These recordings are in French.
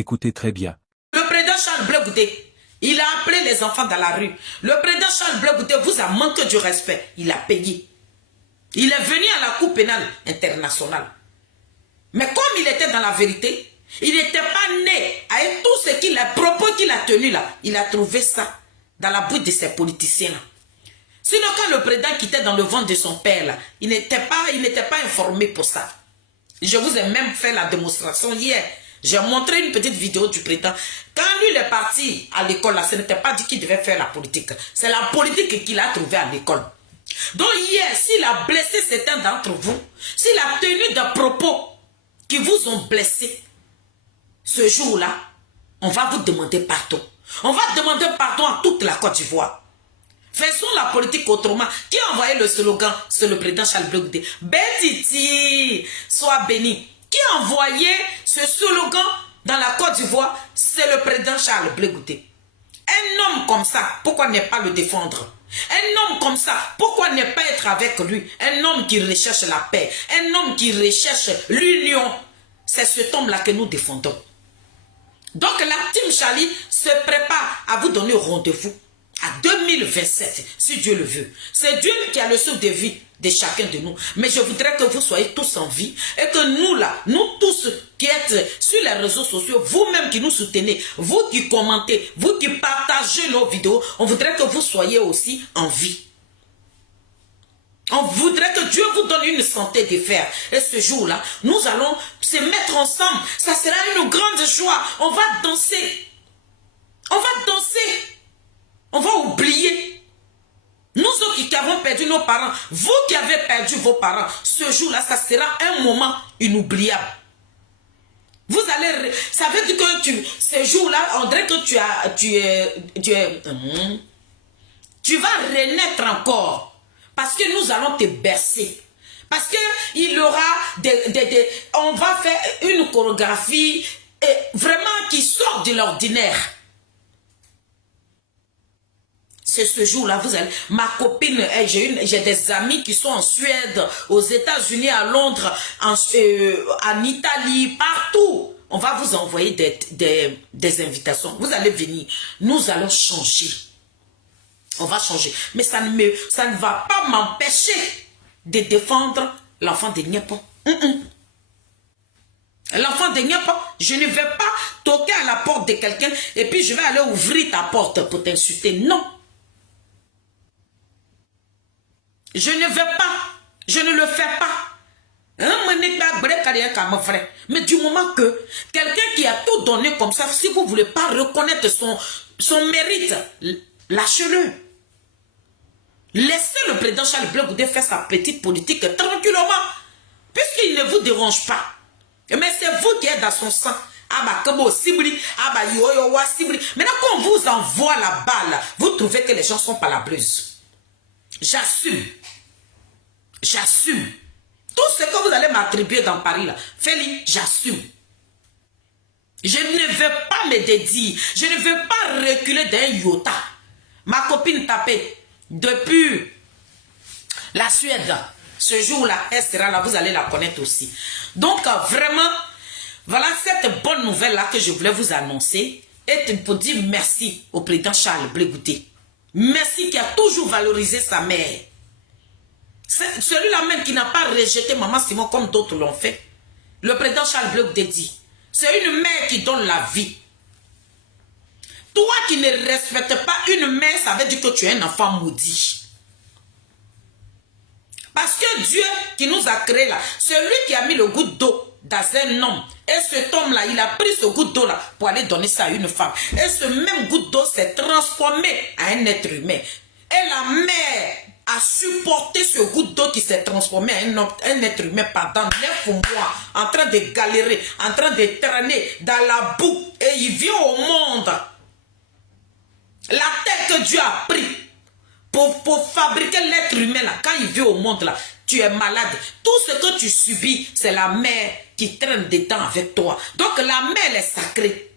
Écoutez très bien. Le président Charles Blé Goudé, il a appelé les enfants dans la rue. Le président Charles Blé Goudé vous a manqué du respect. Il a payé. Il est venu à la Cour pénale internationale. Mais comme il était dans la vérité, il n'était pas né avec tout ce qu'il a, propos qu'il a tenu là. Il a trouvé ça dans la bouche de ces politiciens là. Sinon, quand le président quittait dans le ventre de son père là, il n'était pas informé pour ça. Je vous ai même fait la démonstration hier. J'ai montré une petite vidéo du président. Quand lui il est parti à l'école, là, ce n'était pas dit qu'il devait faire la politique. C'est la politique qu'il a trouvée à l'école. Donc hier, s'il a blessé certains d'entre vous, s'il a tenu des propos qui vous ont blessé, ce jour-là, on va vous demander pardon. On va demander pardon à toute la Côte d'Ivoire. Faisons la politique autrement. Qui a envoyé le slogan? C'est le président Charles Blé Goudé. Bétiti, sois béni. Qui a envoyé ce slogan dans la Côte d'Ivoire? C'est le président Charles Blé Goudé. Un homme comme ça, pourquoi ne pas le défendre? Un homme comme ça, pourquoi ne pas être avec lui? Un homme qui recherche la paix, un homme qui recherche l'union. C'est cet homme-là que nous défendons. Donc la team Charlie se prépare à vous donner rendez-vous à 2027, si Dieu le veut. C'est Dieu qui a le souffle de vie de chacun de nous. Mais je voudrais que vous soyez tous en vie et que nous là, nous tous qui êtes sur les réseaux sociaux, vous-même qui nous soutenez, vous qui commentez, vous qui partagez nos vidéos, on voudrait que vous soyez aussi en vie. On voudrait que Dieu vous donne une santé de fer. Et ce jour-là, nous allons se mettre ensemble. Ça sera une grande joie. On va danser. On va danser. On va oublier. Nous autres qui avons perdu nos parents, vous qui avez perdu vos parents, ce jour-là, ça sera un moment inoubliable. Vous allez... Ça veut dire que ce jour-là, on dirait que tu vas renaître encore. Parce que nous allons te bercer. Parce qu'il y aura on va faire une chorégraphie vraiment qui sort de l'ordinaire. C'est ce jour-là, vous allez... Ma copine, j'ai des amis qui sont en Suède, aux États-Unis, à Londres, en Italie, partout. On va vous envoyer des invitations. Vous allez venir. Nous allons changer. On va changer. Mais ça ne va pas m'empêcher de défendre l'enfant de Niapo. L'enfant de Niapo, je ne vais pas toquer à la porte de quelqu'un et puis je vais aller ouvrir ta porte pour t'insulter. Non. Je ne vais pas. Je ne le fais pas. Mais du moment que quelqu'un qui a tout donné comme ça, si vous ne voulez pas reconnaître son mérite, lâchez-le. Laissez le président Charles Blé Goudé faire sa petite politique tranquillement. Puisqu'il ne vous dérange pas. Mais c'est vous qui êtes dans son sang. Maintenant, quand on vous envoie la balle, vous trouvez que les gens sont pas la bluse. J'assume. J'assume. Tout ce que vous allez m'attribuer dans Paris, là, fais-le, j'assume. Je ne veux pas me dédier. Je ne veux pas reculer d'un iota. Ma copine tapait depuis la Suède. Ce jour-là, elle sera là. Vous allez la connaître aussi. Donc, vraiment, voilà cette bonne nouvelle-là que je voulais vous annoncer. Et pour dire merci au président Charles Blé Goudé. Merci qui a toujours valorisé sa mère. C'est celui-là même qui n'a pas rejeté Maman Simon comme d'autres l'ont fait. Le président Charles Blé Goudé dit, c'est une mère qui donne la vie. Toi qui ne respectes pas une mère, ça veut dire que tu es un enfant maudit. Parce que Dieu qui nous a créés là, celui qui a mis le goutte d'eau dans un homme, et cet homme-là, il a pris ce goutte d'eau-là pour aller donner ça à une femme. Et ce même goutte d'eau s'est transformé en un être humain. Et la mère a supporté ce goutte d'eau qui s'est transformé en un être humain pendant 9 mois, en train de galérer, en train de traîner dans la boue. Et il vient au monde. La terre que Dieu a pris pour fabriquer l'être humain, là, quand il vient au monde, là, tu es malade. Tout ce que tu subis, c'est la mère qui traîne dedans avec toi. Donc la mère est sacrée.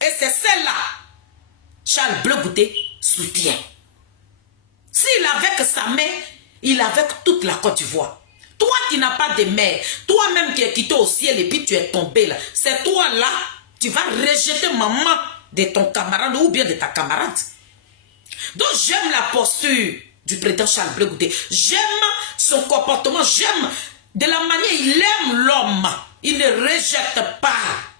Et c'est celle-là, Charles Blé Goudé soutient. S'il avait que sa mère, il avait toute la Côte d'Ivoire. Toi qui n'as pas de mère, toi-même qui es quitté au ciel et puis tu es tombé là, c'est toi là, tu vas rejeter maman de ton camarade ou bien de ta camarade. Donc j'aime la posture du président Charles Blé Goudé. J'aime son comportement, j'aime de la manière il aime l'homme. Il ne rejette pas.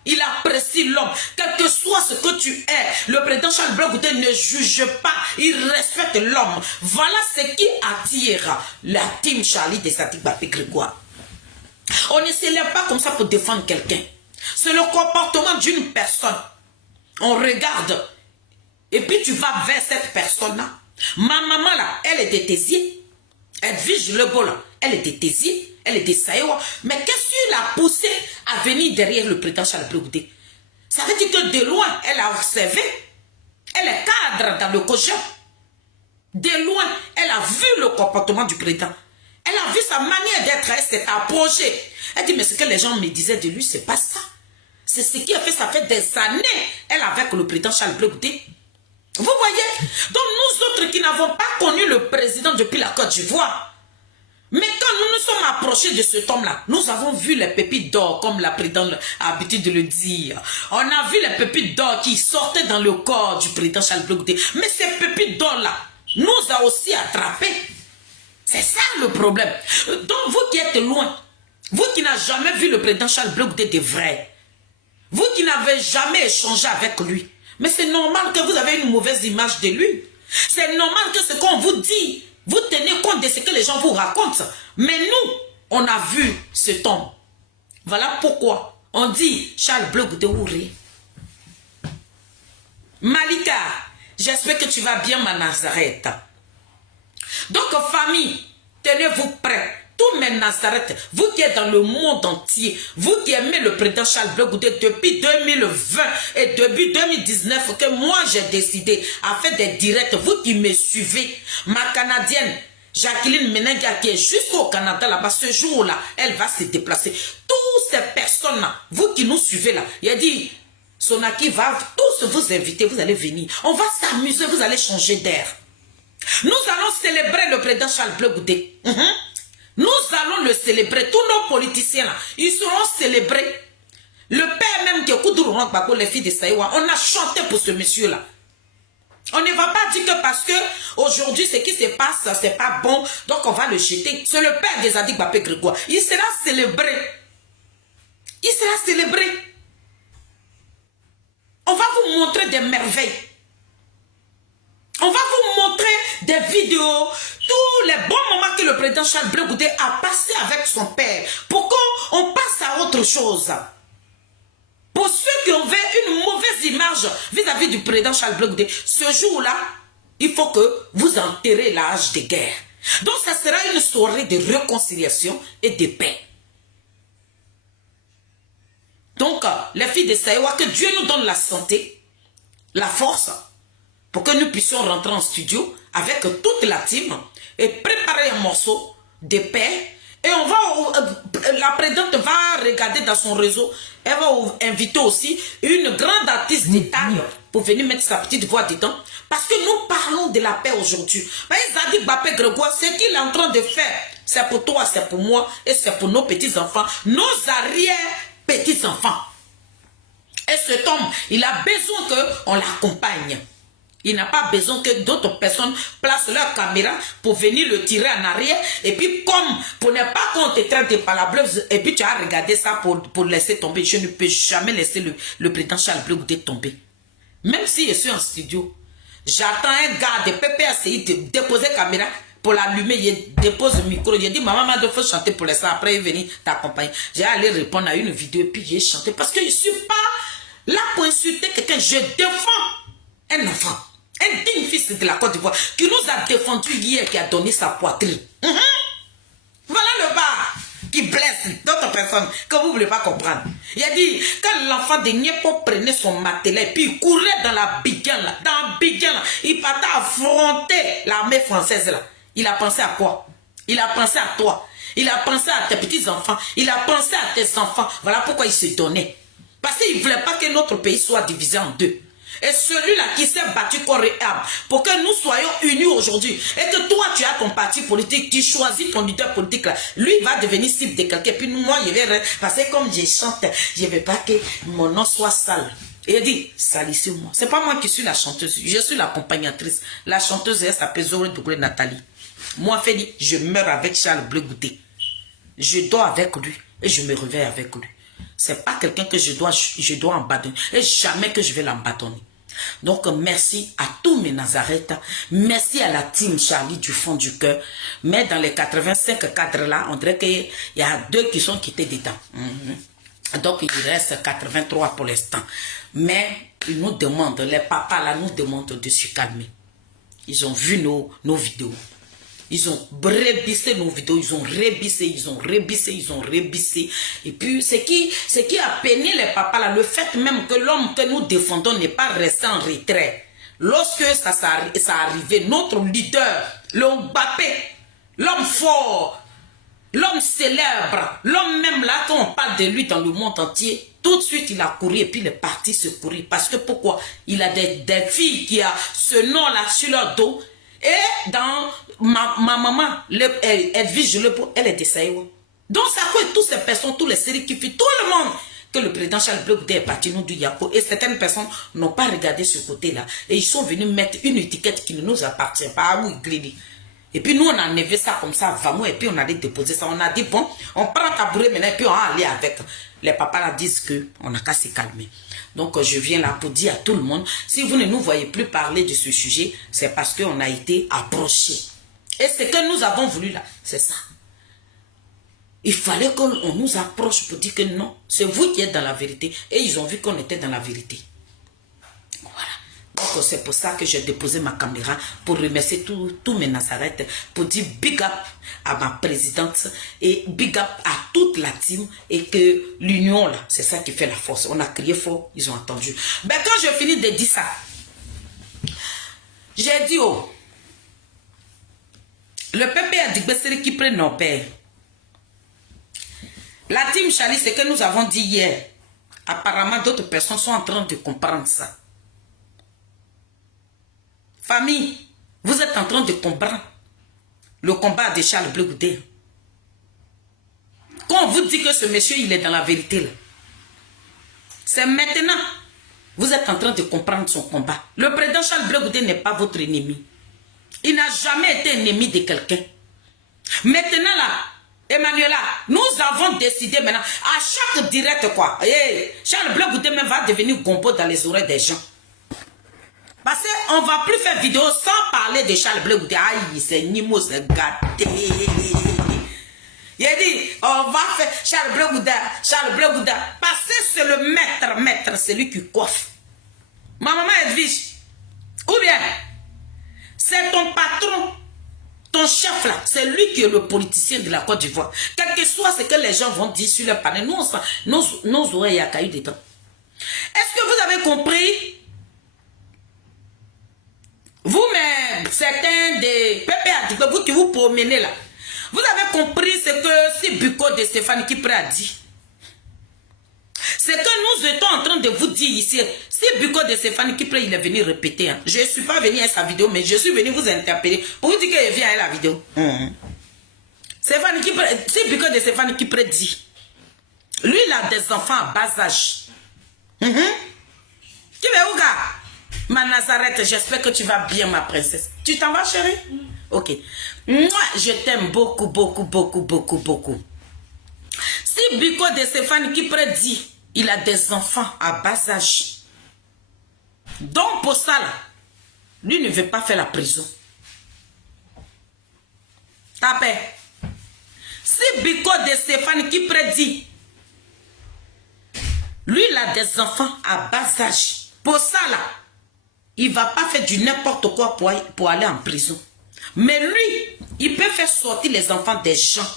Il apprécie l'homme. Quel que soit ce que tu es, le président Charles Blé Goudé ne juge pas. Il respecte l'homme. Voilà ce qui attire la team Charlie de Zadig Bapé Grégoire. On ne se lève pas comme ça pour défendre quelqu'un. C'est le comportement d'une personne. On regarde. Et puis tu vas vers cette personne-là. Ma maman là, elle est de Tézié. Edwige Lebo là, elle est de Tézié. Elle est de Saïwa. Mais qu'est-ce qui l'a poussé à venir derrière le président Charles Blé Goudé? Ça veut dire que de loin, elle a observé. Elle est cadre dans le COJEP. De loin, elle a vu le comportement du président. Elle a vu sa manière d'être. Elle s'est approchée. Elle dit, mais ce que les gens me disaient de lui, c'est pas ça. C'est ce qui a fait, ça fait des années, elle avec le président Charles Blé Goudé. Vous voyez? Donc nous autres qui n'avons pas connu le président depuis la Côte d'Ivoire, mais quand nous nous sommes approchés de cet homme-là, nous avons vu les pépites d'or, comme la présidente a l'habitude de le dire. On a vu les pépites d'or qui sortaient dans le corps du président Charles Blé Goudé. Mais ces pépites d'or-là nous a aussi attrapés. C'est ça le problème. Donc vous qui êtes loin, vous qui n'avez jamais vu le président Charles Blé Goudé de vrai, vous qui n'avez jamais échangé avec lui, mais c'est normal que vous avez une mauvaise image de lui. C'est normal que ce qu'on vous dit, vous tenez compte de ce que les gens vous racontent. Mais nous, on a vu cet homme. Voilà pourquoi on dit Charles Blé Goudé Ouré. Malika, j'espère que tu vas bien, ma Nazareth. Donc, famille, tenez-vous prêts. Tous mes Nazareth, vous qui êtes dans le monde entier, vous qui aimez le président Charles Blé Goudé depuis 2020 et depuis 2019, que moi j'ai décidé à faire des directs, vous qui me suivez, ma Canadienne, Jacqueline Menenga qui est jusqu'au Canada là-bas, ce jour-là, elle va se déplacer. Toutes ces personnes-là, vous qui nous suivez là, il a dit, Sonaki va tous vous inviter, vous allez venir. On va s'amuser, vous allez changer d'air. Nous allons célébrer le président Charles Blé Goudé. Nous allons le célébrer. Tous nos politiciens là, ils seront célébrés. Le père même qui est Koudourou Bako, les filles de Saïwa, on a chanté pour ce monsieur-là. On ne va pas dire que parce que aujourd'hui ce qui se passe, c'est pas bon, donc on va le jeter. C'est le père de Zadig Bapé Grégoire. Il sera célébré. Il sera célébré. On va vous montrer des merveilles. On va vous montrer des vidéos, tous les bons moments que le président Charles Blé Goudé a passé avec son père. Pour qu'on passe à autre chose. Pour ceux qui ont une mauvaise image vis-à-vis du président Charles Blé Goudé, ce jour-là, il faut que vous enterrez l'âge de guerre. Donc ça sera une soirée de réconciliation et de paix. Donc, les filles de Saïwa, que Dieu nous donne la santé, la force, pour que nous puissions rentrer en studio avec toute la team et préparer un morceau de paix. Et on va, la présidente va regarder dans son réseau, elle va inviter aussi une grande artiste d'État pour venir mettre sa petite voix dedans. Parce que nous parlons de la paix aujourd'hui. Zadig Bapé Grégoire, ce qu'il est en train de faire, c'est pour toi, c'est pour moi et c'est pour nos petits-enfants, nos arrière-petits-enfants. Et cet homme, il a besoin qu'on l'accompagne. Il n'a pas besoin que d'autres personnes placent leur caméra pour venir le tirer en arrière. Et puis comme pour ne pas qu'on te traite de palabreuse, et puis tu as regardé ça pour laisser tomber. Je ne peux jamais laisser le président Charles Blé Goudé tomber. Même si je suis en studio, j'attends un gars de PPACI de déposer la caméra pour l'allumer. Il dépose le micro. Il dit, maman, il faut chanter pour l'instant. Après, il venir t'accompagner. J'ai allé répondre à une vidéo et puis j'ai chanté. Parce que je ne suis pas là pour insulter quelqu'un. Je défends un enfant. Un digne fils de la Côte d'Ivoire qui nous a défendu hier, qui a donné sa poitrine. Voilà le bar qui blesse d'autres personnes que vous ne voulez pas comprendre. Il a dit, quand l'enfant de Niepo prenait son matelas et puis il courait dans la Bigyan là, il partait affronter l'armée française là. Il a pensé à quoi? Il a pensé à toi. Il a pensé à tes petits-enfants. Il a pensé à tes enfants. Voilà pourquoi il se donnait. Parce qu'il ne voulait pas que notre pays soit divisé en deux. Et celui-là qui s'est battu corps et âme pour que nous soyons unis aujourd'hui et que toi tu as ton parti politique, tu choisis ton leader politique là, lui il va devenir cible de quelqu'un. Puis moi je vais parce que comme je chante, je ne veux pas que mon nom soit sale. Et il dit, salissez-moi. C'est pas moi qui suis la chanteuse, je suis l'accompagnatrice. La chanteuse elle s'appelle Zoé Douglé Nathalie. Moi Félix, je meurs avec Charles Bleu Goûté. Je dors avec lui et je me réveille avec lui. C'est pas quelqu'un que je dois abandonner. Et jamais que je vais l'abandonner. Donc, merci à tous mes Nazareth. Merci à la team Charlie du fond du cœur. Mais dans les 85 cadres là, on dirait qu'il y a 2 qui sont quittés dedans. Donc, il reste 83 pour l'instant. Mais ils nous demandent, les papas là nous demandent de se calmer. Ils ont vu nos vidéos. Ils ont rebissé nos vidéos, ils ont rebissé. Et puis, ce qui a peiné les papas là, le fait même que l'homme que nous défendons n'est pas resté en retrait. Lorsque ça arrivait, notre leader, le Mbappé, l'homme fort, l'homme célèbre, l'homme même là, quand on parle de lui dans le monde entier, tout de suite il a couru et puis il est parti se courir. Parce que pourquoi? Il a des filles qui ont ce nom là sur leur dos. Et dans ma maman, Edwige, elle est de Saïwa. Donc ça fait toutes ces personnes, tous les séries qui font tout le monde que le président Charles Bleu Goudé est parti nous du Yako. Et certaines personnes n'ont pas regardé ce côté-là. Et ils sont venus mettre une étiquette qui ne nous appartient pas. Et puis nous on a enlevé ça comme ça, vraiment, et puis on a déposé ça. On a dit bon, on prend tabouret maintenant et puis on va aller avec. Les papas là disent qu'on n'a qu'à se calmer. Donc, je viens là pour dire à tout le monde, si vous ne nous voyez plus parler de ce sujet, c'est parce qu'on a été approché. Et ce que nous avons voulu là, c'est ça. Il fallait qu'on nous approche pour dire que non, c'est vous qui êtes dans la vérité. Et ils ont vu qu'on était dans la vérité. Voilà. Donc, c'est pour ça que j'ai déposé ma caméra pour remercier tous mes Nazareth, pour dire big up à ma présidente et big up à toute la team et que l'union là, c'est ça qui fait la force. On a crié fort, ils ont entendu. Ben quand je finis de dire ça, j'ai dit oh, le peuple a dit que c'est qui prend nos pères. La team Charlie, c'est que nous avons dit hier, apparemment d'autres personnes sont en train de comprendre ça. Famille, vous êtes en train de comprendre le combat de Charles Bleu Goudé. Quand on vous dit que ce monsieur, il est dans la vérité, c'est maintenant. Vous êtes en train de comprendre son combat. Le président Charles Bleu Goudé n'est pas votre ennemi. Il n'a jamais été ennemi de quelqu'un. Maintenant là, Emmanuela, nous avons décidé maintenant, à chaque direct quoi, Charles Bleu Goudé même va devenir gombo dans les oreilles des gens. Parce qu'on ne va plus faire vidéo sans parler de Charles Bleu Goudé. Aïe, c'est Nimo, c'est gâté. Il a dit, on va faire Charles Bleu Goudé, Charles Bleu Goudé. Parce que c'est le maître, c'est lui qui coiffe. Ma maman Edwige, ou bien, c'est ton patron, ton chef là, c'est lui qui est le politicien de la Côte d'Ivoire. Quel que soit ce que les gens vont dire sur le panel, nous, nos oreilles à caillou dedans. Est-ce que vous avez compris? Vous-même, certains des PPA, vous qui vous promenez là, vous avez compris ce que si Buko de Stéphane Kipré a dit. C'est que nous étions en train de vous dire ici, si Buko de Stéphane Kipré, il est venu répéter. Hein. Je ne suis pas venu à sa vidéo, mais je suis venu vous interpeller pour vous dire qu'il vient à la vidéo. Stéphane Kipré, si Buko de Stéphane Kipré dit, lui, il a des enfants à bas âge. Qui veut où, gars? Ma Nazareth, j'espère que tu vas bien, ma princesse. Tu t'en vas, chérie? Ok. Moi, je t'aime beaucoup, beaucoup, beaucoup, beaucoup, beaucoup. Si Buko de Stéphane Kipré dit, il a des enfants à bas âge. Donc, pour ça, là, lui ne veut pas faire la prison. Tapez. Si Buko de Stéphane Kipré dit, lui, il a des enfants à bas âge. Pour ça, là, il ne va pas faire du n'importe quoi pour aller en prison. Mais lui, il peut faire sortir les enfants des gens.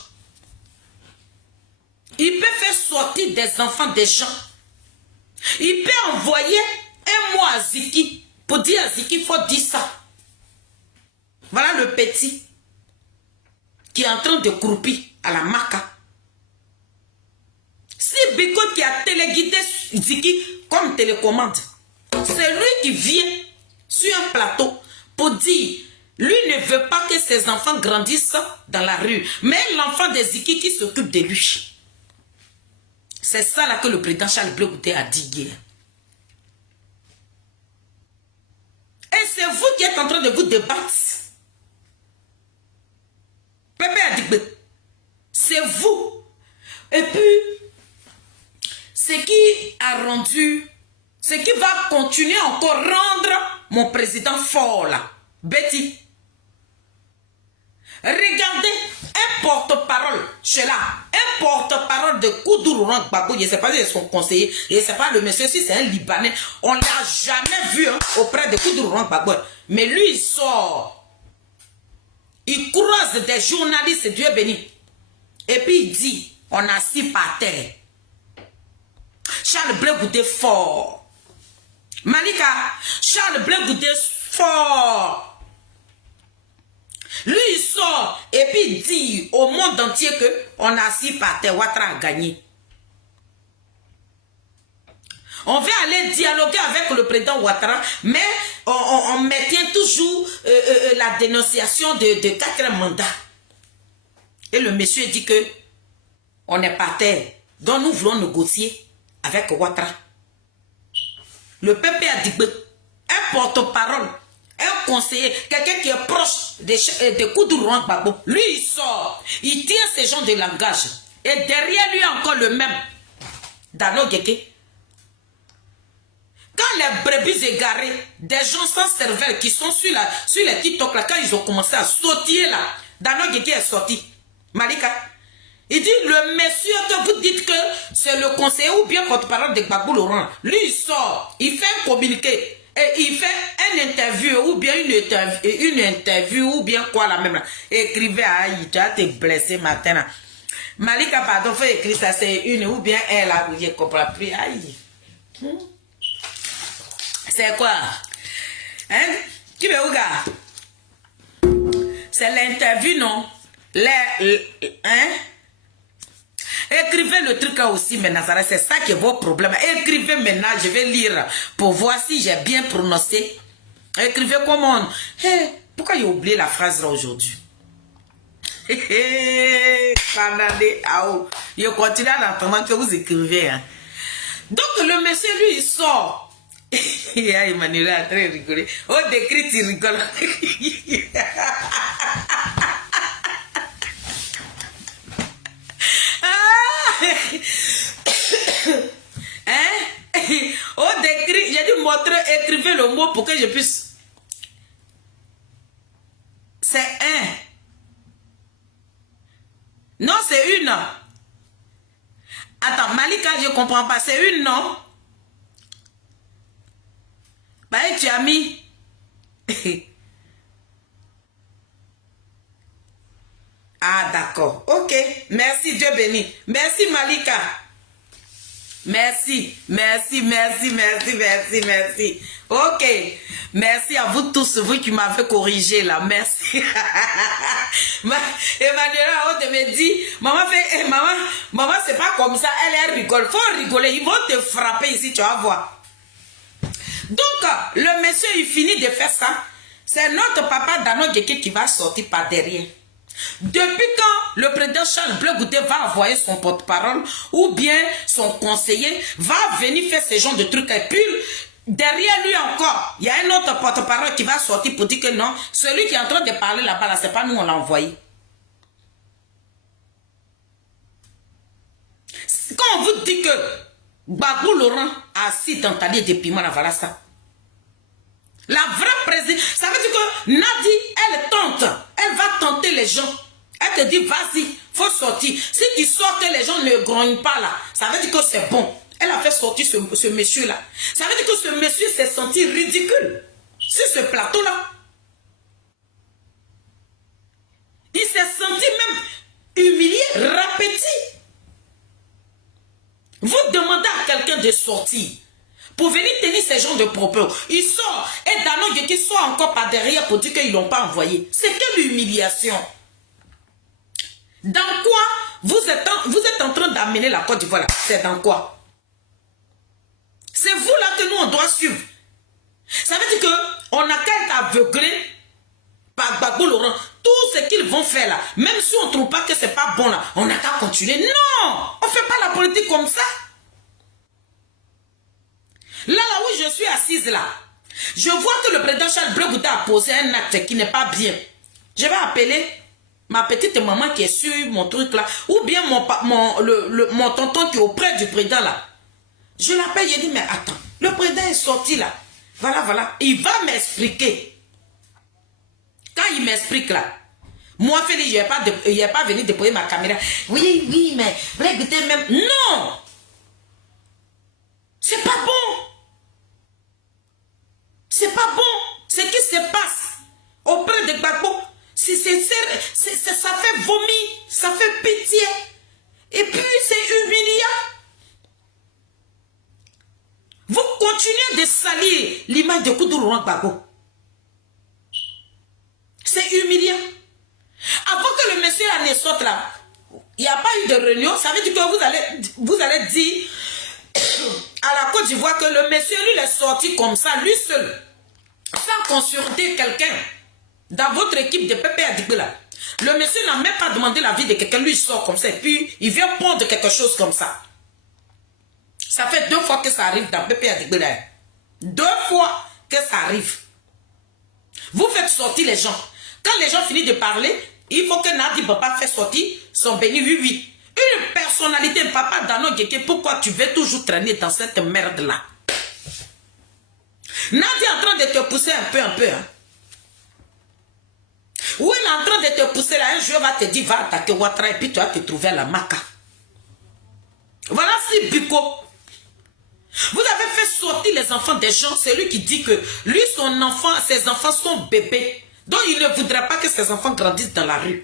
Il peut faire sortir des enfants des gens. Il peut envoyer un mot à Ziki pour dire à Ziki, il faut dire ça. Voilà le petit qui est en train de croupir à la maca. Si Biko qui a téléguidé Ziki comme télécommande, C'est lui qui vient sur un plateau pour dire, lui ne veut pas que ses enfants grandissent dans la rue, mais l'enfant des Ziki qui s'occupe de lui. C'est ça là que le président Charles Blé Goudé a dit hier. Et c'est vous qui êtes en train de vous débattre. Pépé a dit, c'est vous. Et puis, ce qui a rendu, ce qui va continuer encore rendre mon président fort là, Betty. Regardez, un porte-parole, là, un porte-parole de Koudourou Gbagbo, je ne sais pas si c'est son conseiller, je ne sais pas le monsieur, si c'est un Libanais, on ne l'a jamais vu hein, auprès de Koudourou Gbagbo. Mais lui, il sort, il croise des journalistes, Dieu béni, et puis il dit, on a assis par terre. Charles Blé Goudé fort. Malika, Charles Blé Goudé fort. Lui, il sort et puis il dit au monde entier qu'on a assis par terre, Ouattara a gagné. On va aller dialoguer avec le président Ouattara, mais on maintient toujours la dénonciation de 4 mandats. Et le monsieur dit que on est par terre, donc nous voulons négocier avec Ouattara. Le peuple a dit un porte-parole, un conseiller, quelqu'un qui est proche de Koudourou Gbagbo, lui il sort, il tient ces gens de langage. Et derrière lui encore le même, Dano Geke. Quand les brebis égarées, des gens sans cervelle qui sont sur les TikTok là, quand ils ont commencé à sautiller là, Dano Geke est sorti. Malika, il dit, le monsieur que vous dites que c'est le conseiller ou bien porte-parole de Gbagbo Laurent, lui il sort, il fait un communiqué. Et il fait un interview ou bien une interview ou bien quoi la même là. Écrivez, aïe, tu as été blessé matin là. Malika, pardon, faut écrire ça, c'est une ou bien elle là, je comprends plus, aïe. C'est quoi? Hein? Tu veux regarder? C'est l'interview, non? Hein? Écrivez le truc là aussi maintenant, c'est ça qui est vos problèmes. Écrivez maintenant, je vais lire pour voir si j'ai bien prononcé. Écrivez comment. Hey, pourquoi j'ai oublié la phrase là aujourd'hui? Je continue à l'entendre que vous écrivez. Hein. Donc le monsieur lui il sort. Emmanuel a très rigolé. Oh, décrit, il rigole. Hein? Oh, décrit, j'ai dû montrer, écrivez le mot pour que je puisse. C'est un. Non, c'est une. Attends, Malika, je comprends pas. C'est une, non? Bah, tu as mis. Ah, d'accord. Ok. Merci, Dieu béni. Merci, Malika. Merci, merci, merci, merci, merci, merci. Ok. Merci à vous tous, vous qui m'avez corrigé là. Merci. Emmanuel, on te dit, maman fait, maman, c'est pas comme ça, elle rigole. Faut rigoler, ils vont te frapper ici, tu vas voir. Donc, le monsieur, il finit de faire ça. C'est notre papa Dano Geke qui va sortir par derrière. Depuis quand le président Charles Blé Goudé va envoyer son porte-parole ou bien son conseiller va venir faire ce genre de trucs et puis derrière lui encore, il y a un autre porte-parole qui va sortir pour dire que non, celui qui est en train de parler là-bas, là, c'est pas nous, on l'a envoyé. Quand on vous dit que Gbagbo Laurent a assis dans ta lit de piment, voilà ça. La vraie présidente, ça veut dire que Nadi, elle tente, elle va tenter les gens. Elle te dit, vas-y, faut sortir. Si tu sors que les gens ne grognent pas là, ça veut dire que c'est bon. Elle a fait sortir ce monsieur-là. Ça veut dire que ce monsieur s'est senti ridicule sur ce plateau-là. Il s'est senti même humilié, répété. Vous demandez à quelqu'un de sortir pour venir tenir ces gens de propos. Il sort et Dano Geke sort encore par derrière pour dire qu'ils ne l'ont pas envoyé. C'est quelle humiliation. Dans quoi vous êtes en train d'amener la Côte d'Ivoire? C'est dans quoi? C'est vous là que nous on doit suivre. aveuglés par Gbagbo Laurent. Tout ce qu'ils vont faire là, même si on ne trouve pas que c'est pas bon là, on n'a qu'à continuer. Non, on ne fait pas la politique comme ça. Là où je suis assise là, je vois que le président Charles Blé Goudé a posé un acte qui n'est pas bien. Je vais appeler ma petite maman qui est sur mon truc là, ou bien mon tonton qui est auprès du président là. Je l'appelle, je dis, mais attends, le président est sorti là. Voilà, il va m'expliquer. Quand il m'explique là, moi, Félix, je n'ai pas venu déposer ma caméra. Oui, mais Blé Goudé même. Non! C'est pas bon. C'est pas bon. Ce qui se passe auprès de Gbagbo, ça fait vomir, ça fait pitié. Et puis, c'est humiliant. Vous continuez de salir l'image de Koudou Laurent Gbagbo. C'est humiliant. Avant que le monsieur ne sorte là, il n'y a pas eu de réunion. Ça veut dire que vous allez dire à la Côte d'Ivoire que le monsieur, lui, il est sorti comme ça, lui seul, sans consulter quelqu'un dans votre équipe de Pépé Adigbe là. Le monsieur n'a même pas demandé l'avis de quelqu'un, lui il sort comme ça, et puis il vient pondre quelque chose comme ça. Ça fait 2 fois que ça arrive dans Pépé Adigbe là. 2 fois que ça arrive. Vous faites sortir les gens. Quand les gens finissent de parler, il faut que Nadi Baba fasse sortir son béni, oui. Une personnalité, papa Dano Geke, pourquoi tu veux toujours traîner dans cette merde-là? Nadi est en train de te pousser un peu. Hein? Ou elle est en train de te pousser là, un jour va te dire, va attaquer Ouattara et puis tu vas te trouver à la Maca. Voilà si Biko. Vous avez fait sortir les enfants des gens, c'est lui qui dit que lui, ses enfants sont bébés. Donc il ne voudrait pas que ses enfants grandissent dans la rue.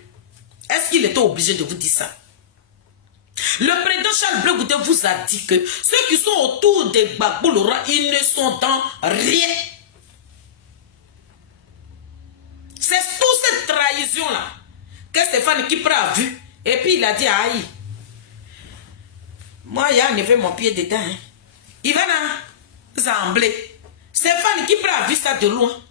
Est-ce qu'il était obligé de vous dire ça? Le président Charles Blé Goudé vous a dit que ceux qui sont autour de Gbagbo Laurent, ils ne sont dans rien. C'est toute cette trahison-là que Stéphane Kipre a vu. Et puis il a dit, aïe, moi, il a enlevé mon pied dedans. Hein. Il va dans Zamblé. Stéphane Kipre a vu ça de loin.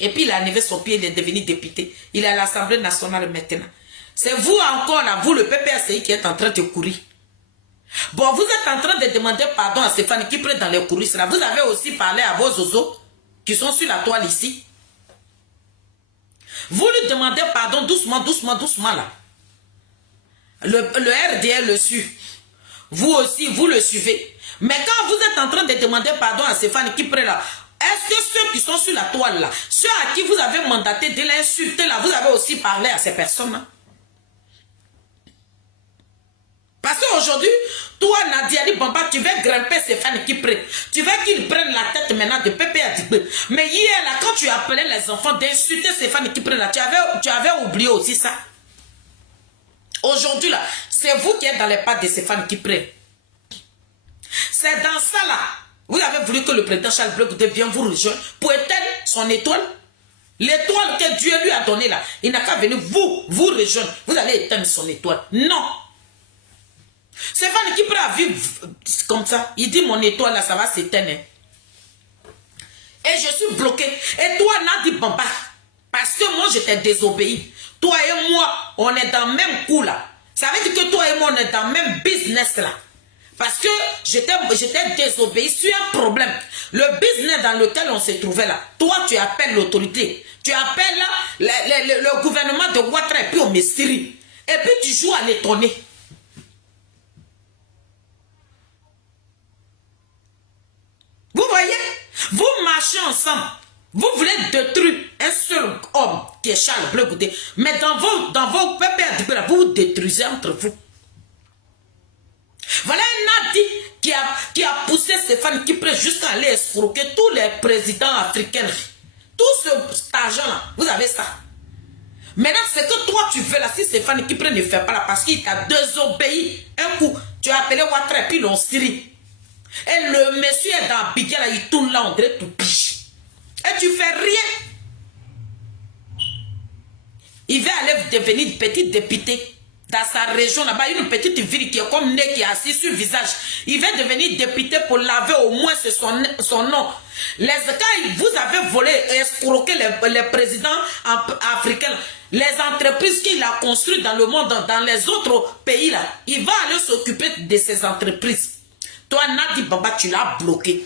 Et puis il a enlevé son pied, il est devenu député. Il est à l'Assemblée nationale maintenant. C'est vous encore là, vous le PPACI qui êtes en train de courir. Bon, vous êtes en train de demander pardon à Stéphane Kipre dans les coulisses là. Vous avez aussi parlé à vos oiseaux qui sont sur la toile ici. Vous lui demandez pardon doucement là. Le RDL le suit. Vous aussi, vous le suivez. Mais quand vous êtes en train de demander pardon à Stéphane Kipre là, est-ce que ceux qui sont sur la toile là, ceux à qui vous avez mandaté de l'insulter là, vous avez aussi parlé à ces personnes là? Parce qu'aujourd'hui, toi, Nadia Ali Bamba, tu veux grimper Stéphane Kipre. Tu veux qu'il prenne la tête maintenant de Pépé Adigbe. Mais hier, là, quand tu appelais les enfants d'insulter Stéphane Kipre, là, tu avais oublié aussi ça. Aujourd'hui, là, c'est vous qui êtes dans les pattes de Stéphane Kipre. C'est dans ça, là. Vous avez voulu que le président Charles Blé Goudé vienne vous rejoindre pour éteindre son étoile. L'étoile que Dieu lui a donnée, là. Il n'a qu'à venir vous rejoindre. Vous allez éteindre son étoile. Non. Stéphane Kipre a vu comme ça. Il dit mon étoile là, ça va s'éteindre. Et je suis bloqué. Et toi, Nadi Bamba, parce que moi je t'ai désobéi. Toi et moi, on est dans le même coup là. Ça veut dire que toi et moi, on est dans le même business là. Parce que je t'ai désobéi sur un problème. Le business dans lequel on se trouvait là. Toi, tu appelles l'autorité. Tu appelles là, le gouvernement de Ouattara et puis on me série. Et puis tu joues à l'étonner. Vous voyez? Vous marchez ensemble. Vous voulez détruire un seul homme qui est Charles Blé Goudé. Mais dans vos pépés, vous vous détruisez entre vous. Voilà un Nadi qui a poussé Stéphane Kipre jusqu'à aller escroquer tous les présidents africains. Tout cet argent-là, vous avez ça. Maintenant, c'est que toi tu veux là, si Stéphane Kipre ne fait pas là, parce qu'il t'a désobéi. Un coup, tu as appelé Ouattara et puis l'on Syrie. Et le monsieur est dans Bigel là, il tourne là, on dirait tout piche. Et tu fais rien. Il va aller devenir petit député. dans sa région là-bas, une petite ville qui est comme nez, qui est assise sur le visage. Il va devenir député pour laver au moins son nom. Quand vous avez volé et escroqué les présidents africains, les entreprises qu'il a construites dans le monde, dans les autres pays là, il va aller s'occuper de ces entreprises. Toi, Nadi Baba, tu l'as bloqué.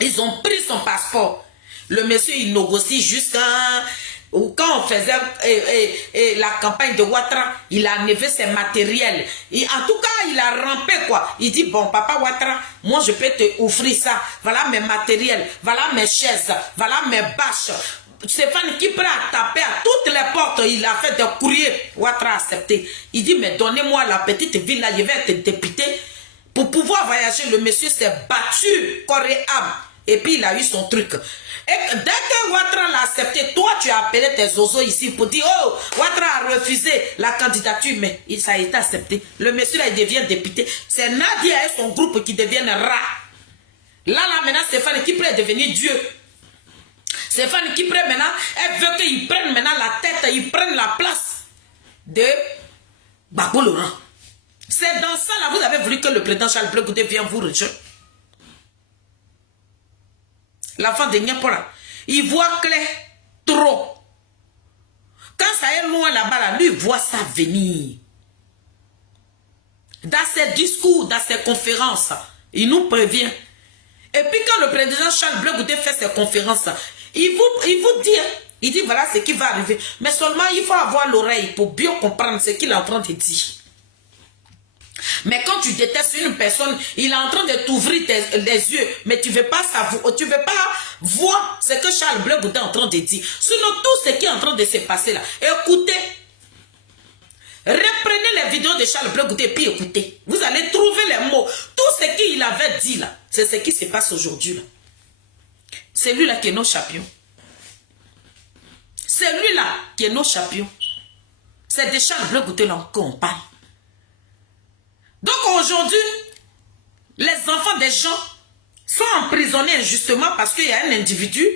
Ils ont pris son passeport. Le monsieur, il négocie jusqu'à... Quand on faisait la campagne de Ouattara, il a enlevé ses matériels. En tout cas, il a rampé quoi. Il dit, bon, papa Ouattara, moi je peux te offrir ça. Voilà mes matériels, voilà mes chaises, voilà mes bâches. Stéphane qui prend à taper à toutes les portes, il a fait des courriers. Ouattara a accepté. Il dit, mais donnez-moi la petite ville là, je vais être député. Pour pouvoir voyager, le monsieur s'est battu corps et âme. Et puis il a eu son truc. Et dès que Ouattara l'a accepté, toi tu as appelé tes oiseaux ici pour dire, oh, Ouattara a refusé la candidature, mais ça a été accepté. Le monsieur là, il devient député. C'est Nadia et son groupe qui deviennent rats. Là maintenant, Stéphane Kipre est devenu Dieu. Stéphane Kipre maintenant, elle veut qu'ils prennent maintenant la tête, ils prennent la place de Gbagbo Laurent. C'est dans ça là, vous avez voulu que le président Charles Blé Goudé vienne vous rejoindre. L'enfant de Niapora, il voit clair trop. Quand ça est loin là-bas, là, lui, il voit ça venir. Dans ses discours, dans ses conférences, il nous prévient. Et puis quand le président Charles Blé Goudé fait ses conférences, il vous dit, il dit voilà ce qui va arriver. Mais seulement il faut avoir l'oreille pour bien comprendre ce qu'il est en train de dire. Mais quand tu détestes une personne, il est en train de t'ouvrir les yeux, mais tu ne veux pas savoir, tu ne veux pas voir ce que Charles Blé Goudé est en train de dire. Sinon, tout ce qui est en train de se passer là, écoutez, reprenez les vidéos de Charles Blé Goudé et puis écoutez. Vous allez trouver les mots. Tout ce qu'il avait dit là, c'est ce qui se passe aujourd'hui là. C'est lui là qui est nos champions. C'est lui là qui est nos champions. C'est de Charles Blé Goudé là qu'on parle. Donc aujourd'hui, les enfants des gens sont emprisonnés injustement parce qu'il y a un individu,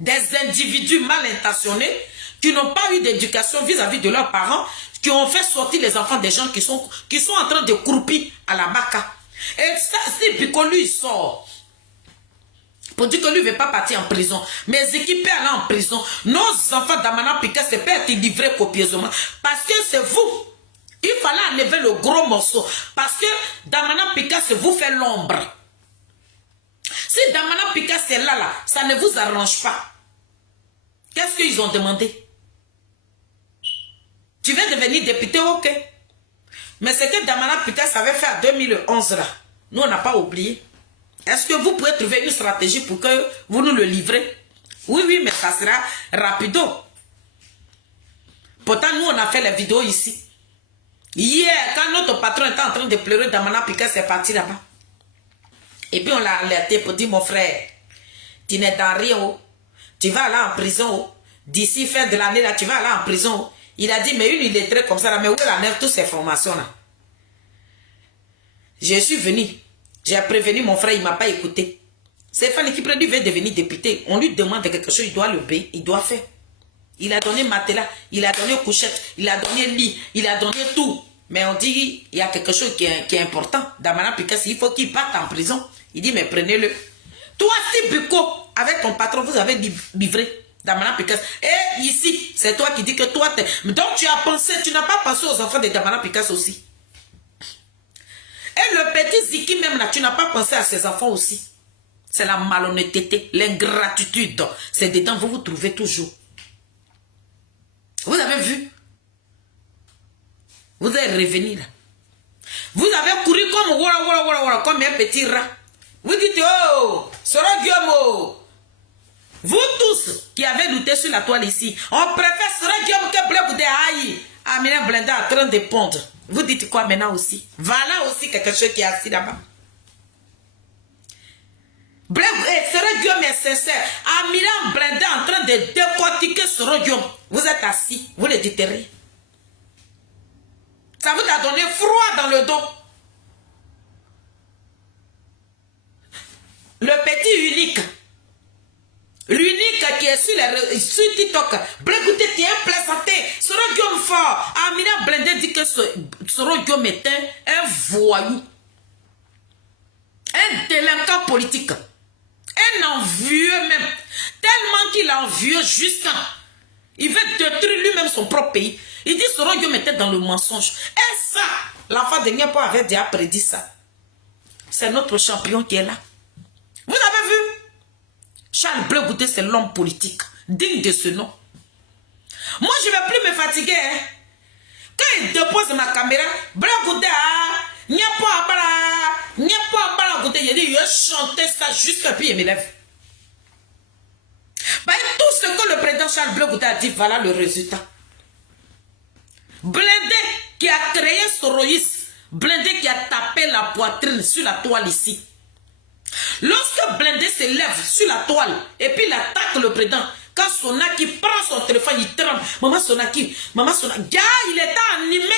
des individus mal intentionnés qui n'ont pas eu d'éducation vis-à-vis de leurs parents, qui ont fait sortir les enfants des gens qui sont en train de croupir à la baka. Et ça, si Biko lui il sort pour dire que lui ne veut pas partir en prison, mes équipes allaient en prison, nos enfants d'Amana Pika ne peuvent pas être livrés copieusement parce que c'est vous. Il fallait enlever le gros morceau. Parce que Damana Pika, c'est vous fait l'ombre. Si Damana Pika, c'est là, ça ne vous arrange pas. Qu'est-ce qu'ils ont demandé? Tu veux devenir député, ok. Mais ce que Damana Pika savait faire en 2011, là, nous, on n'a pas oublié. Est-ce que vous pouvez trouver une stratégie pour que vous nous le livrez? Oui, oui, mais ça sera rapido. Pourtant, nous, on a fait les vidéos ici. Hier, quand notre patron était en train de pleurer, Damana Pika c'est parti là-bas. Et puis on l'a alerté pour dire, mon frère, tu n'es dans rien, oh. Tu vas aller en prison. Oh. D'ici fin de l'année, là, tu vas aller en prison. Oh. Il a dit, mais une illettrée comme ça, là, mais où est la mère, toutes ces formations-là? Je suis venu. J'ai prévenu mon frère, il ne m'a pas écouté. Stéphane qui veut devenir député. On lui demande quelque chose, il doit le payer, il doit faire. Il a donné matelas, il a donné couchette, il a donné lit, il a donné tout. Mais on dit, il y a quelque chose qui est important. Damana Pika, il faut qu'il parte en prison. Il dit, mais prenez-le. Toi, si Biko, avec ton patron, vous avez livré Damana Pika. Et ici, c'est toi qui dis que toi, donc tu as pensé, tu n'as pas pensé aux enfants de Damana Pika aussi. Et le petit Ziki même là, tu n'as pas pensé à ses enfants aussi. C'est la malhonnêteté, l'ingratitude. C'est dedans, vous vous trouvez toujours. Vous avez vu? Vous êtes revenu là. Vous avez couru comme un petit rat. Vous dites, oh, Sora Guillaume. Vous tous qui avez lutté sur la toile ici, on préfère Sora Guillaume que Blé Goudé Aïe. Amina Blenda en train de pondre. Vous dites quoi maintenant aussi? Voilà aussi quelque chose qui est assis là-bas. Sora Guillaume est sincère. Amina Blenda en train de décortiquer Sora Guillaume. Vous êtes assis, vous le déterrez. Ça vous a donné froid dans le dos. Le petit unique. L'unique qui qui est sur TikTok, Blé-Goûté, tu es un plaisanté. Soro Guillaume fort. Amina Blindé dit que Soro Guillaume est un voyou. Un délinquant politique. Un envieux même. Tellement qu'il est envieux jusqu'à... Il veut détruire lui-même son propre pays. Il dit Soro Guillaume était dans le mensonge. Et ça, l'enfant de Niapo avait déjà prédit ça. C'est notre champion qui est là. Vous avez vu? Charles Blé-Goûté, c'est l'homme politique. Digne de ce nom. Moi, je ne vais plus me fatiguer. Hein. Quand il dépose ma caméra, Blé-Goûté, Niapo Abala, Goûté, il dit, je chantais ça jusqu'à puis il me lève. Bah, tout ce que le président Charles Blé-Goûté a dit, voilà le résultat. Blindé qui a créé Soroïs, Blindé qui a tapé la poitrine sur la toile ici. Lorsque Blindé se lève sur la toile et puis il attaque le président, quand Sonaki prend son téléphone, il tremble. Maman Sonaki, gars, il était animé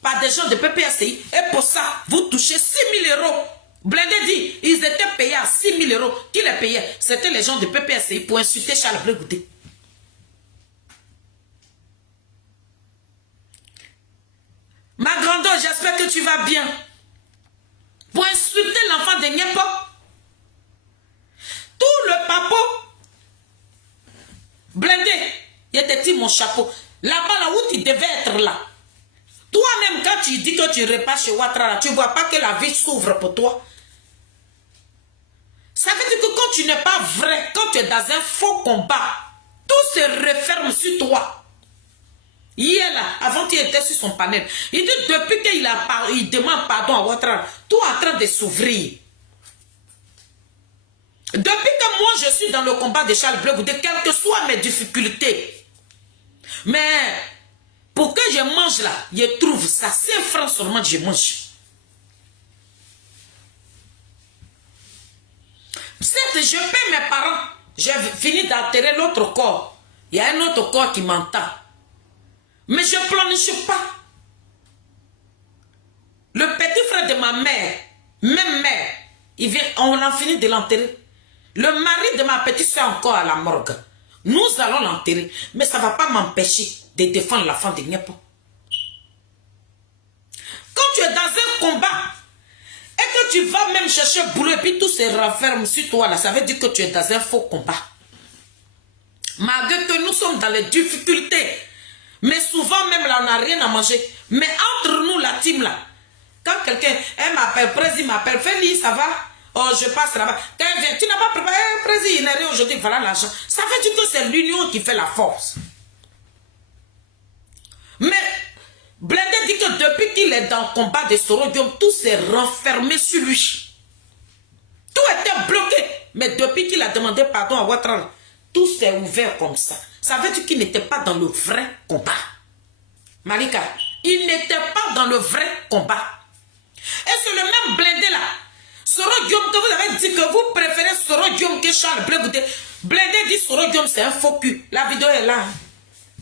par des gens de PPACI. Et pour ça, vous touchez 6 000 euros. Blindé dit, ils étaient payés à 6 000 euros. Qui les payait? C'était les gens de PPACI pour insulter Charles Blé-Goûté. Ma grandeur, j'espère que tu vas bien. Pour insulter l'enfant de Niapo. Tout le papo. Blindé. Il était dit mon chapeau. Là-bas, là où tu devais être là. Toi-même, quand tu dis que tu repars chez Ouattara, tu ne vois pas que la vie s'ouvre pour toi. Ça veut dire que quand tu n'es pas vrai, quand tu es dans un faux combat, tout se referme sur toi. Hier là, avant qu'il était sur son panel, il dit depuis qu'il demande pardon à Ouattara, tout est en train de s'ouvrir. Depuis que moi je suis dans le combat de Charles Blé-Goûté, quelles que soient mes difficultés, mais pour que je mange là, je trouve ça 5 francs seulement je mange. Certes, je paie mes parents, j'ai fini d'enterrer l'autre corps. Il y a un autre corps qui m'entend. Mais je ne planifie pas. Le petit frère de ma mère, même mère, il vient, on a fini de l'enterrer. Le mari de ma petite soeur encore à la morgue. Nous allons l'enterrer. Mais ça ne va pas m'empêcher de défendre l'enfant de Niapo. Quand tu es dans un combat et que tu vas même chercher boulot et puis tout se renferme sur toi, là, ça veut dire que tu es dans un faux combat. Malgré que nous sommes dans les difficultés, mais souvent même là, on n'a rien à manger. Mais entre nous, la team là, quand quelqu'un, elle m'appelle, Président m'appelle, Félix, ça va? Oh, je passe là-bas. Quand elle vient, tu n'as pas préparé, Président, il n'est rien aujourd'hui, voilà l'argent. Ça veut dire que c'est l'union qui fait la force. Mais, Blindé dit que depuis qu'il est dans le combat de Soro Guillaume, tout s'est renfermé sur lui. Tout était bloqué. Mais depuis qu'il a demandé pardon à Ouattara, tout s'est ouvert comme ça. Ça veut dire qu'il n'était pas dans le vrai combat. Malika, il n'était pas dans le vrai combat. Et c'est le même Blindé là. Soro Guillaume, que vous avez dit que vous préférez Soro Guillaume que Charles Blé-Goûté. Blindé dit Soro Guillaume, c'est un faux cul. La vidéo est là.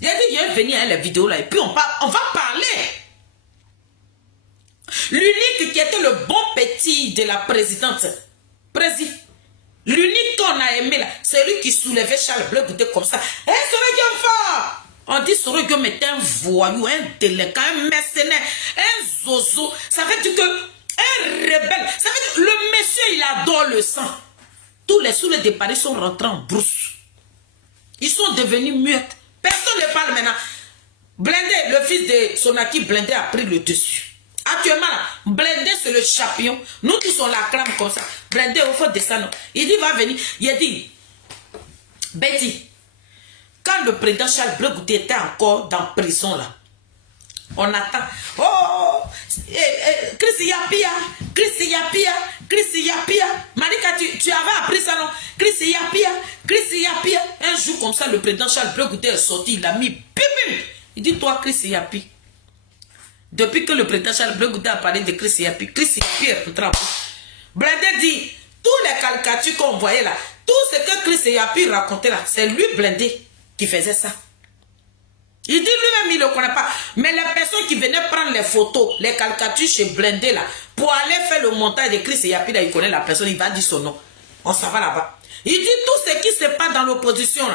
Il a dit, il est venu à la vidéo là. Et puis on va parler. L'unique qui était le bon petit de la présidente. L'unique qu'on a aimé là, c'est lui qui soulevait Charles Blé-Goûté comme ça. Eh, Soro Guillaume fort! On dit Soro Guillaume est un voyou, un délinquant, un mercenaire, un zozo. Ça veut dire que un rebelle. Ça veut dire le monsieur, il adore le sang. Tous les soulets de Paris sont rentrés en brousse. Ils sont devenus muettes. Personne ne parle maintenant. Blindé, le fils de Sonaki, Blindé a pris le dessus. Actuellement, Blindé, c'est le champion. Nous qui sommes la clame comme ça. Blindé, au fond de ça, non. Il dit, va venir. Il a dit, Betty, quand le président Charles Blé-Goûté était encore dans la prison, là, on attend. Oh, Chris Yapia, Chris Yapia, Chris Yapia. Malika, tu avais appris ça, non? Chris Yapia, Chris Yapia. Un jour comme ça, le président Charles Blé-Goûté est sorti, il a mis bim. Il dit, toi, Chris Yapi. Depuis que le président Charles Blé-Goûté a parlé de Chris Yapi est rentré en bouche. Blindé dit, tous les caricatures qu'on voyait là, tout ce que Chris Yapi racontait là, c'est lui, Blindé, qui faisait ça. Il dit lui-même, il ne le connaît pas. Mais les personnes qui venaient prendre les photos, les caricatures chez Blindé là, pour aller faire le montage de Chris Yapi, là, il connaît la personne, il va dire son nom. On s'en va là-bas. Il dit tout ce qui se passe dans l'opposition,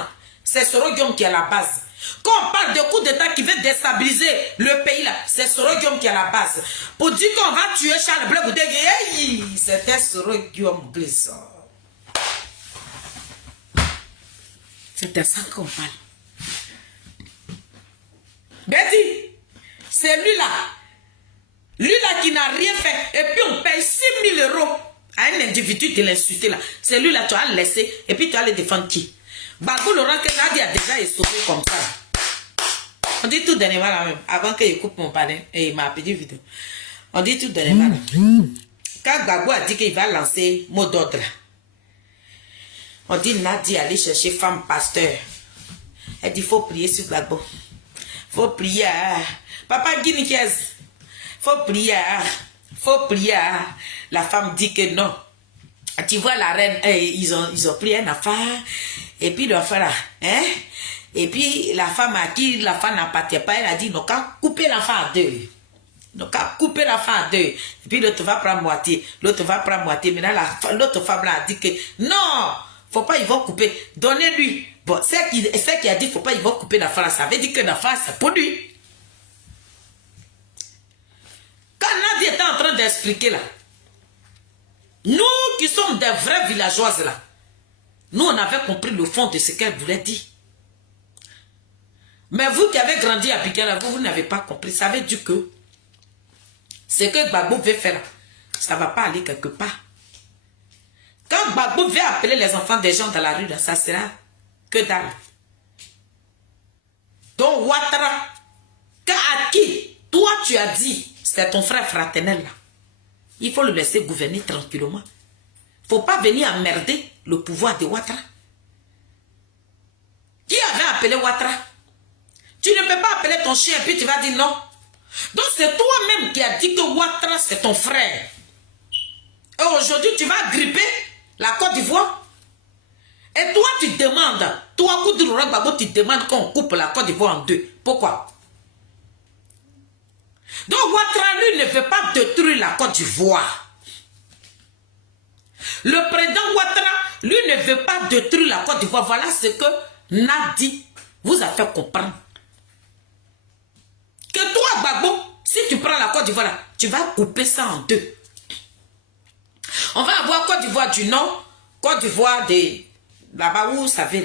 c'est Soro Guillaume qui est à la base. Quand on parle de coup d'État qui veut déstabiliser le pays, là, c'est Soro Guillaume qui est à la base. Pour dire qu'on va tuer Charles Blé Goudé, hey, c'était Soro Guillaume Bliss. C'était ça qu'on parle. Betty, c'est lui-là qui n'a rien fait. Et puis on paye 6 000 € à un individu de l'insulter là. C'est lui-là, tu as laissé. Et puis tu as le défendre qui? Bagou Laurent que Nadi a déjà essoufflé comme ça. On dit tout dernièrement là même. Avant qu'il coupe mon panneau. Et il m'a appelé vidéo. On dit tout dernièrement là. Quand Bagou a dit qu'il va lancer mot d'ordre, on dit Nadi aller chercher femme pasteur. Elle dit il faut prier sur Bagou. Faut prier. Papa Guiniquez. Faut prier. Faut prier. La femme dit que non. Tu vois la reine, ils ont pris un affaire. Et puis l'affaire là, hein? Et puis la femme à qui la femme n'appartient pas, elle a dit, non, qu'à couper l'affaire à deux. Donc, qu'à couper l'affaire à deux. Et puis l'autre va prendre moitié. L'autre va prendre moitié. Maintenant, l'autre femme là a dit que non, faut pas, ils vont couper. Donnez-lui. Bon, c'est qui a dit, faut pas, ils vont couper l'affaire là. Ça veut dire que l'affaire, c'est pour lui. Quand Nadia était en train d'expliquer là, nous qui sommes des vraies villageoises là, nous on avait compris le fond de ce qu'elle voulait dire. Mais vous qui avez grandi à Pikela, vous n'avez pas compris. Ça veut dire que ce que Gbagbo veut faire là, ça ne va pas aller quelque part. Quand Gbagbo veut appeler les enfants des gens dans la rue là, ça sera que dalle. Donc Ouattara, à qui toi tu as dit, c'est ton frère fraternel là. Il faut le laisser gouverner tranquillement. Il ne faut pas venir emmerder le pouvoir de Ouattara. Qui avait appelé Ouattara? Tu ne peux pas appeler ton chien et puis tu vas dire non. Donc c'est toi-même qui as dit que Ouattara c'est ton frère. Et aujourd'hui tu vas gripper la Côte d'Ivoire. Et toi tu demandes, toi Koudroura Gbagbo, tu demandes qu'on coupe la Côte d'Ivoire en deux. Pourquoi? Donc Ouattara, lui, ne veut pas détruire la Côte d'Ivoire. Le président Ouattara, lui, ne veut pas détruire la Côte d'Ivoire. Voilà ce que Nadi vous a fait comprendre. Que toi, Gbagbo, si tu prends la Côte d'Ivoire, tu vas couper ça en deux. On va avoir Côte d'Ivoire du Nord, Côte d'Ivoire de là-bas où ça va.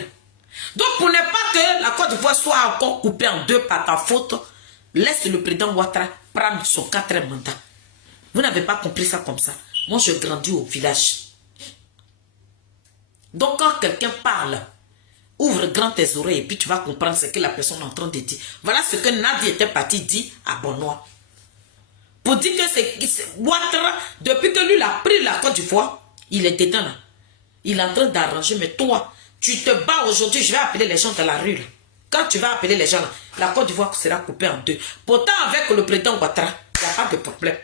Donc pour ne pas que la Côte d'Ivoire soit encore coupée en deux par ta faute, laisse le président Ouattara prendre son 4e mandat. Vous n'avez pas compris ça comme ça. Moi, je grandis au village. Donc, quand quelqu'un parle, ouvre grand tes oreilles et puis tu vas comprendre ce que la personne est en train de dire. Voilà ce que Nadi était parti dire à Bonois. Pour dire que c'est Ouattara, depuis que lui il a pris la Côte d'Ivoire, il est dedans là. Il est en train d'arranger. Mais toi, tu te bats aujourd'hui, je vais appeler les gens dans la rue là. Quand tu vas appeler les gens, là, la Côte d'Ivoire sera coupée en deux. Pourtant, avec le président Ouattara, il n'y a pas de problème.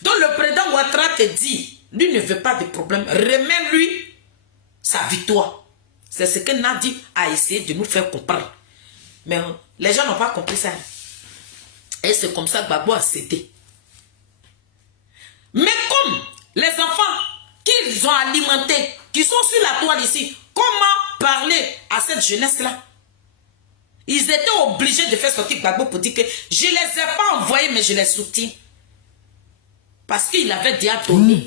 Donc, le président Ouattara te dit, lui ne veut pas de problème. Remets-lui sa victoire. C'est ce que Nadi a essayé de nous faire comprendre. Mais les gens n'ont pas compris ça. Et c'est comme ça que Gbagbo a cédé. Mais comme les enfants qu'ils ont alimentés, qui sont sur la toile ici, comment parler à cette jeunesse-là? Ils étaient obligés de faire sortir Gbagbo pour dire que je ne les ai pas envoyés, mais je les soutiens. Parce qu'il avait déjà donné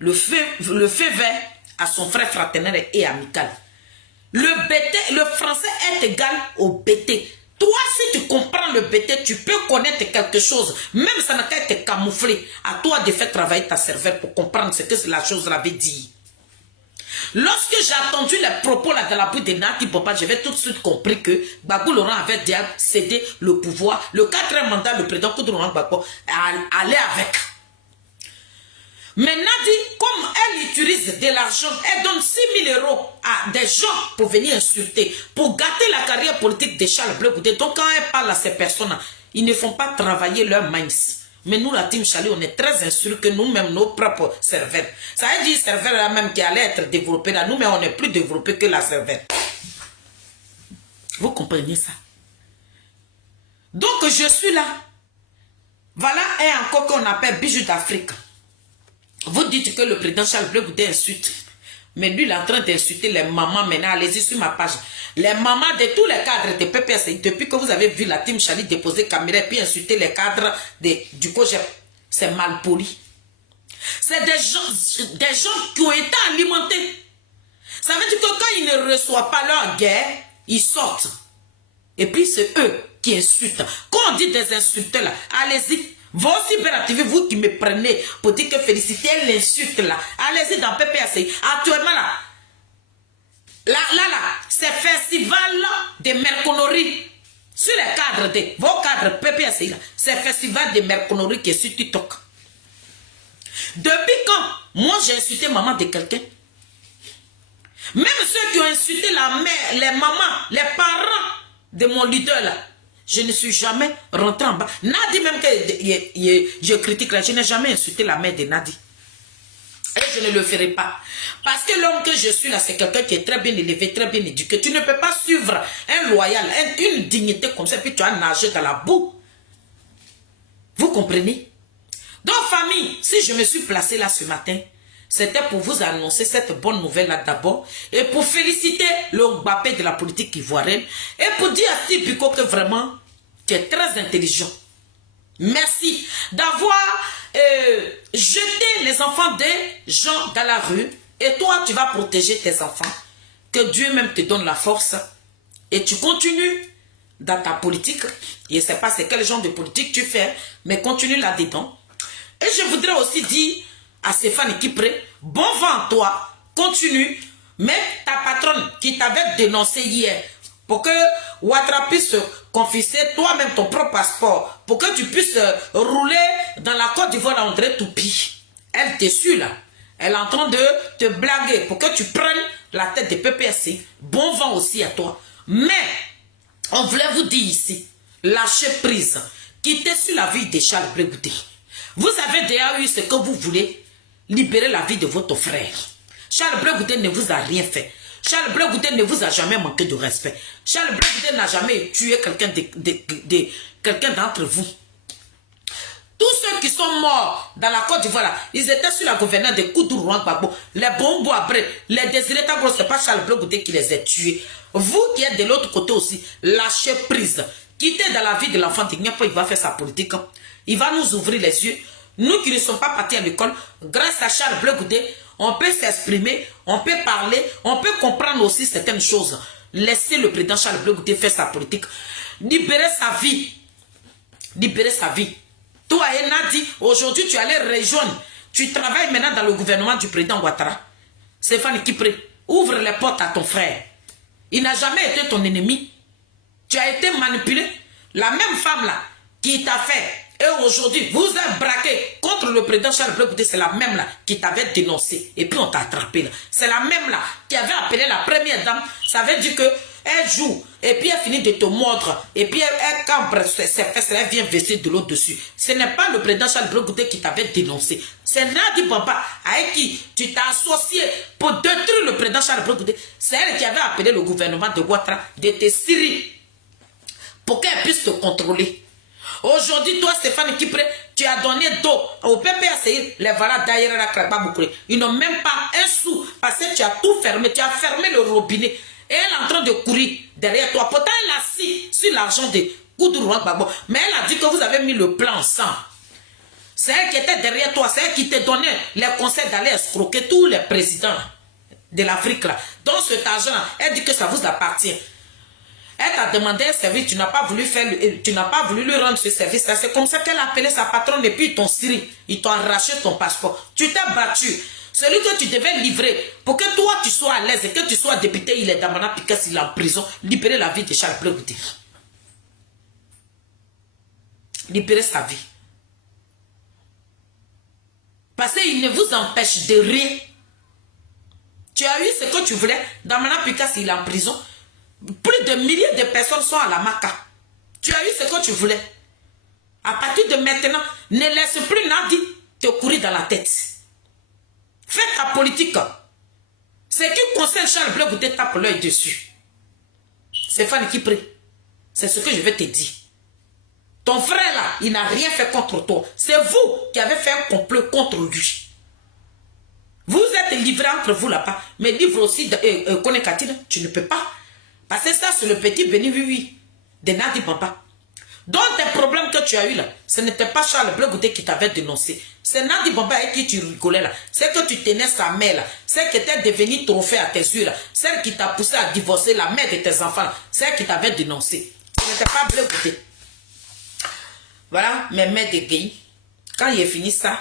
le feu vert à son frère fraternel et amical. Le français est égal au BT. Toi, si tu comprends le BT, tu peux connaître quelque chose. Même ça n'a qu'à être camouflé. À toi de faire travailler ta cervelle pour comprendre ce que la chose veut dire. Lorsque j'ai entendu les propos là dans la bouche de Nadi Boba, j'avais tout de suite compris que Gbagbo Laurent avait déjà cédé le pouvoir. Le 4e mandat, le président Koudou Gbagbo allait avec. Mais Nadi, comme elle utilise de l'argent, elle donne 6 000 € à des gens pour venir insulter, pour gâter la carrière politique de Charles Blé Goudé. Donc quand elle parle à ces personnes, ils ne font pas travailler leur minds. Mais nous, la team Chali, on est très instruits que nous-mêmes, nos propres cervelles. Ça veut dire cervelle là même qui allait être développée là. Nous, mais on n'est plus développé que la cervelle. Vous comprenez ça? Donc je suis là. Voilà un encore qu'on appelle bijou d'Afrique. Vous dites que le président Charles Blé Goudé insulte Mais lui, il est en train d'insulter les mamans maintenant. Allez-y sur ma page. Les mamans de tous les cadres de PPS, depuis que vous avez vu la team Chali déposer caméra et puis insulter les cadres du COGEP, c'est mal poli. C'est des gens qui ont été alimentés. Ça veut dire que quand ils ne reçoivent pas leur guerre, ils sortent. Et puis c'est eux qui insultent. Quand on dit des insulteurs là, allez-y. Vous aussi, Bérative, vous qui me prenez pour dire que féliciter l'insulte là. Allez-y dans PPAC. Actuellement là, c'est festival de merconnerie. Sur les cadres de vos cadres PPAC là, c'est festival de merconnerie qui est sur TikTok. Depuis quand moi j'ai insulté maman de quelqu'un? Même ceux qui ont insulté la mère, les mamans, les parents de mon leader là, je ne suis jamais rentré en bas. Nadi même que je critique là, je n'ai jamais insulté la mère de Nadi. Et je ne le ferai pas. Parce que l'homme que je suis là, c'est quelqu'un qui est très bien élevé, très bien éduqué. Tu ne peux pas suivre un loyal, une dignité comme ça, puis tu as nagé dans la boue. Vous comprenez? Donc famille, si je me suis placé là ce matin, c'était pour vous annoncer cette bonne nouvelle-là d'abord et pour féliciter le Mbappé de la politique ivoirienne et pour dire à Steve Biko que vraiment, tu es très intelligent. Merci d'avoir jeté les enfants des gens dans la rue et toi, tu vas protéger tes enfants. Que Dieu même te donne la force et tu continues dans ta politique. Je ne sais pas c'est quel genre de politique tu fais, mais continue là-dedans. Et je voudrais aussi dire à Stéphane Kipré, bon vent à toi, continue, mais ta patronne qui t'avait dénoncé hier, pour que Ouattara puisse confisquer toi-même ton propre passeport, pour que tu puisses rouler dans la Côte d'Ivoire à André Toupi. Elle te suit là, elle est en train de te blaguer pour que tu prennes la tête de PPSC. Bon vent aussi à toi. Mais, on voulait vous dire ici, lâchez prise, quittez sur la vie de Charles Blé Goudé. Vous avez déjà eu ce que vous voulez. Libérez la vie de votre frère. Charles Blé Goudé ne vous a rien fait. Charles Blé Goudé ne vous a jamais manqué de respect. Charles Blé Goudé n'a jamais tué quelqu'un d'entre vous. Tous ceux qui sont morts dans la Côte d'Ivoire, ils étaient sur la gouvernance de Koudourou Gbagbo. Les Bombo après, les Désiré Tagbo, ce n'est pas Charles Blé Goudé qui les a tués. Vous qui êtes de l'autre côté aussi, lâchez prise. Quittez dans la vie de l'enfant, il va faire sa politique. Il va nous ouvrir les yeux. Nous qui ne sommes pas partis à l'école, grâce à Charles Blé Goudé, on peut s'exprimer, on peut parler, on peut comprendre aussi certaines choses. Laissez le président Charles Blé Goudé faire sa politique. Libérez sa vie. Libérez sa vie. Toi et Nadi, aujourd'hui tu allais rejoindre. Tu travailles maintenant dans le gouvernement du président Ouattara. Stéphane Kipré, ouvre les portes à ton frère. Il n'a jamais été ton ennemi. Tu as été manipulé. La même femme là qui t'a fait. Et aujourd'hui, vous êtes braqué contre le président Charles Blé Goudé. C'est la même là qui t'avait dénoncé. Et puis on t'a attrapé là. C'est la même là qui avait appelé la première dame. Ça veut dire que elle joue. Et puis elle finit de te mordre. Et puis elle cambre ses fesses. Elle vient verser de l'eau dessus. Ce n'est pas le président Charles Blé Goudé qui t'avait dénoncé. C'est Nadi Bamba avec qui tu t'as associé pour détruire le président Charles Blé Goudé. C'est elle qui avait appelé le gouvernement de Ouattara de te cirer pour qu'elle puisse te contrôler. Aujourd'hui, toi, Stéphane Kipré, tu as donné dos au PPAC, les valeurs d'ailleurs à Krababoukouré. Ils n'ont même pas un sou parce que tu as tout fermé. Tu as fermé le robinet. Et elle est en train de courir derrière toi. Pourtant, elle a assis sur l'argent de Koudourou Gbagbo. Mais elle a dit que vous avez mis le plan ensemble. C'est elle qui était derrière toi. C'est elle qui te donnait les conseils d'aller escroquer tous les présidents de l'Afrique. Donc, cet argent, elle dit que ça vous appartient. Elle t'a demandé un service, tu n'as pas voulu faire, tu n'as pas voulu lui rendre ce service. C'est comme ça qu'elle a appelé sa patronne et puis ils t'ont ciré, ils t'ont arraché ton passeport. Tu t'es battu. Celui que tu devais livrer pour que toi tu sois à l'aise et que tu sois député, il est dans Mana Pikas, il est en prison. Libérer la vie de Charles Blé Goudé. Libérer sa vie. Parce qu'il ne vous empêche de rien. Tu as eu ce que tu voulais. Dans Mana Pikas, il est en prison. Plus de milliers de personnes sont à la Maca. Tu as eu ce que tu voulais. À partir de maintenant, ne laisse plus Nadi te courir dans la tête. Fais ta politique. Ce qui concerne Charles Blé Goudé, tape l'œil dessus. Stéphane Kipré, c'est ce que je vais te dire. Ton frère là, il n'a rien fait contre toi. C'est vous qui avez fait un complot contre lui. Vous êtes livrés entre vous là-bas. Mais livre aussi, Kone Katine, tu ne peux pas. Parce que ça, c'est le petit béni, oui, de Nadi Bamba. Donc, tes problèmes que tu as eu là, ce n'était pas Charles Bleu Goûté qui t'avait dénoncé. C'est Nadi Bamba avec qui tu rigolais là. C'est que tu tenais sa mère là. Celle qui était devenue trophée à tes yeux là. Celle qui t'a poussé à divorcer la mère de tes enfants là. Celle qui t'avait dénoncé. Ce n'était pas Bleu Goûté. Voilà, mes mères de Guy. Quand il a fini ça,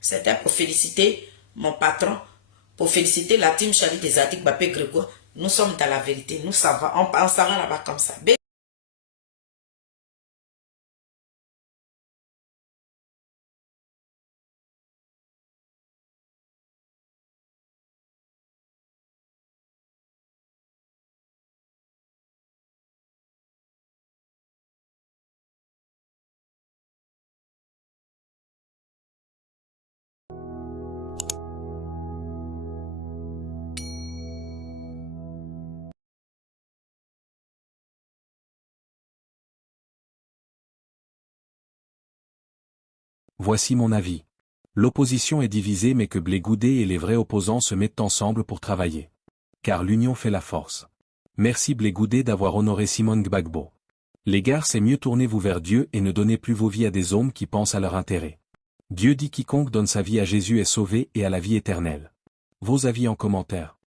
c'était pour féliciter mon patron, pour féliciter la team Charlie des Adik Bapé Grégoire. Nous sommes dans la vérité. Nous savons, on s'en va là-bas comme ça. Voici mon avis. L'opposition est divisée mais que Blé Goudé et les vrais opposants se mettent ensemble pour travailler. Car l'union fait la force. Merci Blé Goudé d'avoir honoré Simone Gbagbo. Les gars, c'est mieux tournez-vous vers Dieu et ne donnez plus vos vies à des hommes qui pensent à leur intérêt. Dieu dit quiconque donne sa vie à Jésus est sauvé et à la vie éternelle. Vos avis en commentaire.